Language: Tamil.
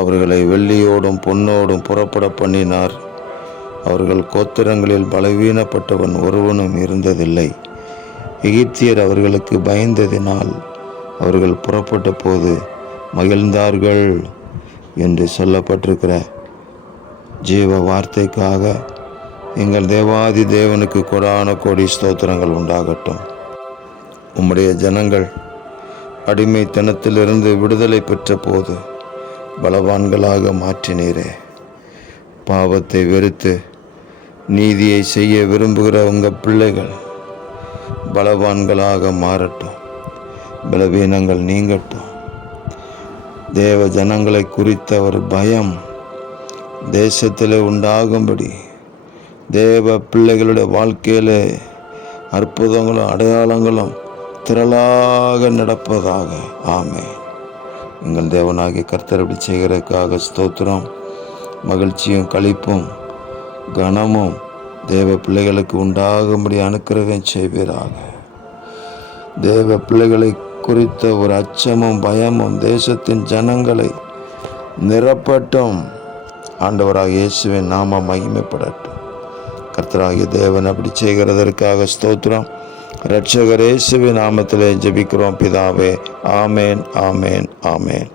அவர்களை வெள்ளியோடும் பொன்னோடும் புறப்பட பண்ணினார். அவர்கள் கோத்திரங்களில் பலவீனப்பட்டவன் ஒருவனும் இருந்ததில்லை. எகிப்தியர் அவர்களுக்கு பயந்ததினால் அவர்கள் புறப்பட்ட போது மகிழ்ந்தார்கள் என்று சொல்லப்பட்டிருக்கிற ஜீவ வார்த்தைக்காக எங்கள் தேவாதி தேவனுக்கு கொடான கோடி ஸ்தோத்திரங்கள் உண்டாகட்டும். உம்முடைய ஜனங்கள் அடிமைத்தனத்திலிருந்து விடுதலை பெற்ற போது பலவான்களாக மாற்றினீரே. பாவத்தை வெறுத்து நீதியை செய்ய விரும்புகிற உங்கள் பிள்ளைகள் பலவான்களாக மாறட்டும். பலவீனங்கள் நீங்கட்டும். தேவ ஜனங்களை குறித்த ஒரு பயம் தேசத்தில் உண்டாகும்படி தேவ பிள்ளைகளுடைய வாழ்க்கையில் அற்புதங்களும் அடையாளங்களும் திரளாக நடப்பதாக. ஆமென். எங்கள் தேவனாகிய கர்த்தர் இப்படி செய்கிறதுக்காக ஸ்தோத்திரம். மகிழ்ச்சியும் களிப்பும் கனமும் தேவ பிள்ளைகளுக்கு உண்டாகும்படி அனுக்கிரகம் செய்வீராக. தேவ பிள்ளைகளை குறித்த ஒரு அச்சமும் பயமும் தேசத்தின் ஜனங்களை நிரப்பட்டும். ஆண்டவராக இயேசுவின் நாமம் மகிமைப்படட்டும். கர்த்தராகிய தேவன் அப்படி செய்கிறதற்காக ஸ்தோத்திரம். இரட்சகர் இயேசுவின் நாமத்திலே ஜெபிக்கிறோம் பிதாவே. ஆமேன், ஆமேன், ஆமேன்.